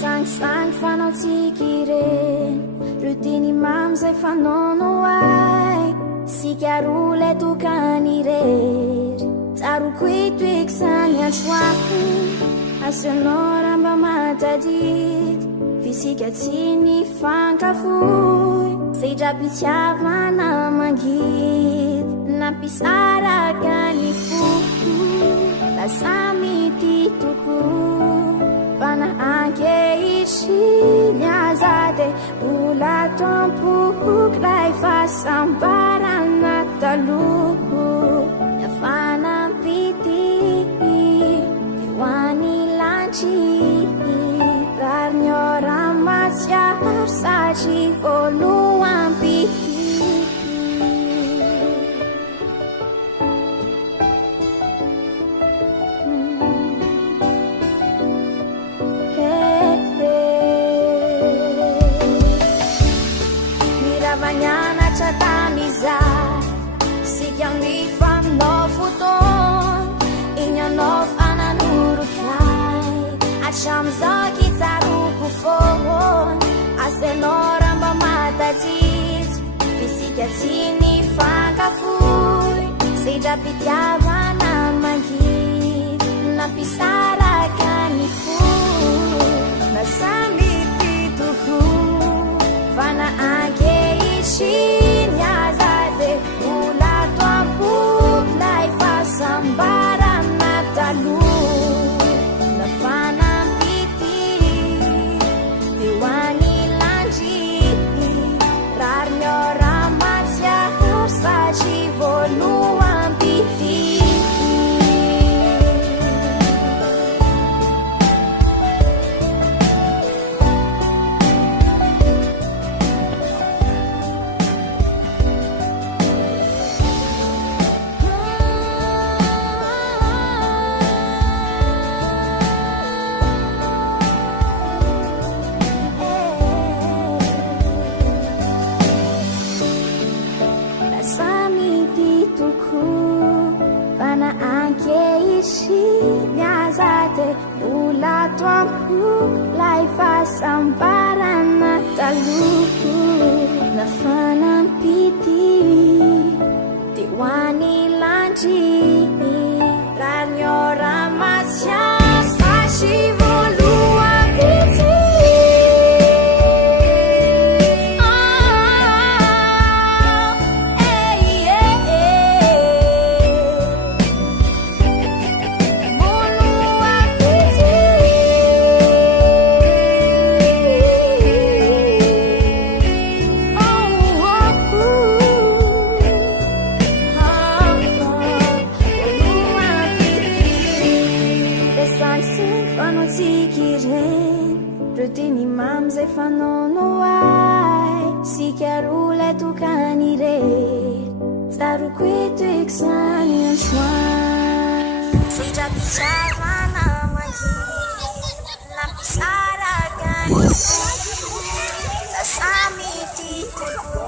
Sang fanao tsikiren rutiny mamy zay fanaono ay sikarole tokany rery tsaroko itoeky sany androany asionao ramba matadity fisika tsy ny fankafoy zay drapitiavana mangidy nampisaraka ny foko lasa mity toko fana ankehitriny azade ola tompoky lay fasambarana taloho nafanampity hoany lanchi rariny ora matsiaro satry voalohampity miravanyana tratamizay sika mifanao foton iny anao fananorokai atramizao kitsaroko fohony asenao ramba matatitsy fisika tsy ny fankafoy zay drapitiavana mangidy nampisaraka ny fo nasamity toko fana ankehitriny azade ola tompoky lay fasambarana taloha nafanampity hoany landry rariny ora matsiaro satry voalohampity ola tompoky lay fasambarana taloho nafanampity de hoany landry rariny ora matsiaro satry voalohampity rutiny mamy zay fanaono ay sikarole tokany rery tsaroko itoeky sany androany zay drapitiavana mangidy nampisaraka ny fo lasa mity toko